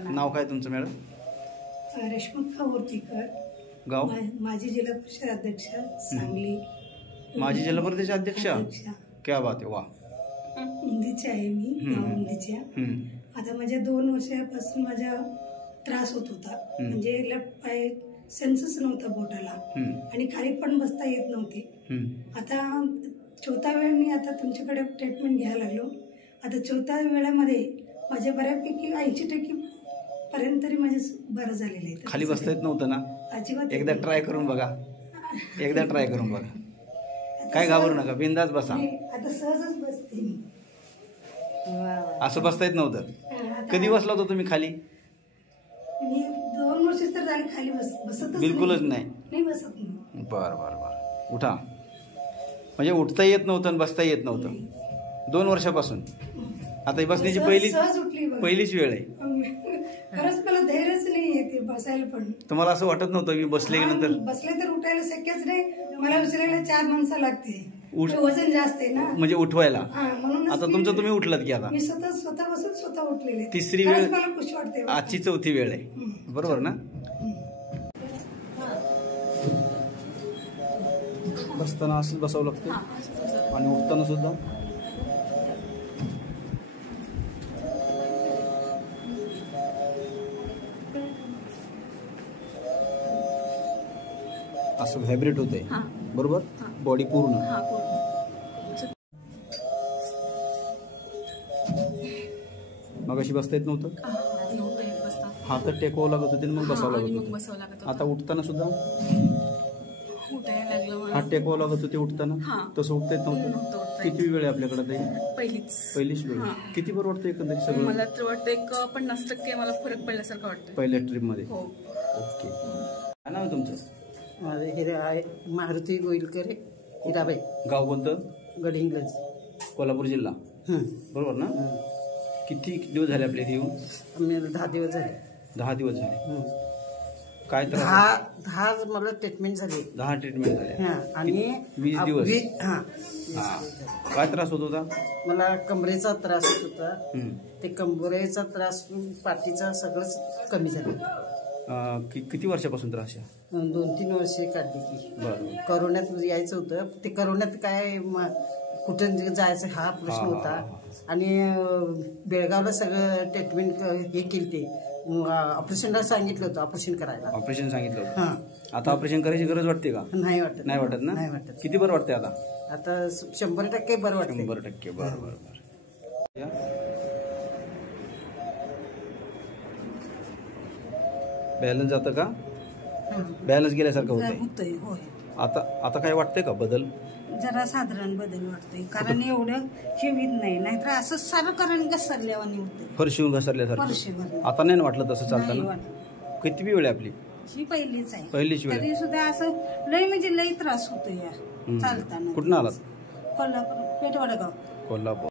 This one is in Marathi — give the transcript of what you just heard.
कल्पना. नाव काय तुमचं मॅडम? रेश्मा वर्तीकर. गाव? माजी जिल्हा परिषद अध्यक्ष सांगली. माजी जिल्हा परिषद अध्यक्ष. क्या बात आहे. वा. उंदीची आहे मी. उंदीच्या. आता माझ्या 2 वर्षापासून माझा त्रास होत होता. म्हणजे लेफ्ट पाय सेन्सच नव्हता बोटाला आणि खाली पण बसता येत नव्हती. आता 4था वेळ मी आता तुमच्याकडे ट्रीटमेंट घ्यायला लागलो. आता 4थ्या वेळामध्ये माझ्या बऱ्यापैकी 80% पर्यंत तरी माझे बरं झालेलं आहे. खाली बसता येत नव्हतं ना? अजिबात. एकदा ट्राय करून बघा. काय घाबरू नका, बिंदास बसा. आता सहजच बसते मी. असं बसता येत नव्हतं. कधी बसला होता तुम्ही खाली? मी 2 वर्ष तर झाली खाली बसतच बिलकुलच नाही बसत नाही. बर. उठा. म्हणजे उठता येत नव्हतं आणि बसता येत नव्हतं 2 वर्षापासून. आता ही बसण्याची पहिलीच वेळ आहे. खरंच मला धैर्यच नाही येते बसायला. पण तुम्हाला असं वाटत नव्हतं मी बसले तर उठायला शक्यच नाही. मला उचलायला 4 माणसं लागते. वजन जास्त आहे ना, म्हणजे उठवायला. म्हणून आता तुमचं तुम्ही उठलात की? आता मी स्वतः बसून स्वतः उठलेले. तिसरी वेळ मला खुशी वाटते. आजची 4थी वेळ आहे. बरोबर ना? बसताना असंच बसावं लागतं आणि उठताना सुद्धा. असं व्हायब्रेट होतंय. बरोबर. बॉडी पूर्ण. मग अशी बसता येत नव्हतं. हात टेकवावं लागत होते मग बसावं लागत होतं. आता उठताना सुद्धा हात टेकवावं लागत होते उठताना. तसं उठता येत नव्हतं. किती वेळ आहे आपल्याकडे? पहिलीच वेळ. किती बरं वाटतं एकंदरीत सगळं? मला तर वाटतं 50% मला फरक पडल्यासारखं वाटतं पहिल्या ट्रिप मध्ये. ओके. काय नाव आहे तुमचं? माझे मारुती गोईलकर हिराबाई. गाव कोणतं? गडहिंग्लज, कोल्हापूर जिल्हा. बरोबर ना? किती दिवस झाले आपले येऊन? 10 दिवस झाले. 10 दिवस झाले. काय तर 10 मला ट्रीटमेंट झाली. 10 ट्रीटमेंट झाले आणि 20 दिवस. काय त्रास होत होता? मला कमरेचा त्रास होत होता. ते कमरेचा त्रास, पाठीचा सगळंच कमी झालं. किती वर्षापासून त्रास आहे? 2-3 वर्षे काढली की. बरं. करोनात यायचं होतं. ते करोनात काय कुठं जायचं हा प्रश्न होता. आणि बेळगावला सगळं ट्रीटमेंट हे केली. ते ऑपरेशनला सांगितलं होतं ऑपरेशन करायला. ऑपरेशन सांगितलं होतं. आता ऑपरेशन करायची गरज वाटते का? नाही वाटत. नाही वाटत ना? नाही वाटत. किती बरं वाटते आता? आता 100% बरं वाटतं. 100%. बरं. बॅलन्स जातं का? बॅलन्स गेल्यासारखं होतंय. आता काय वाटतंय का बदल? जरा साधारण बदल वाटतोय. कारण एवढं शिवीत नाही, नाहीतर असं सारं कारण घसरल्यावानी होतं. फरशीहून घसरल्यासारखं. आता नाही वाटलं तसं चालताना? किती वेळ आहे आपली? ही पहिलीच आहे. पहिलीच वेळ. तरी सुद्धा असं लय म्हणजे लय त्रास होतो या चालताना. कुठून आलात? कोल्हापूर, पेठवडगाव. कोल्हापूर.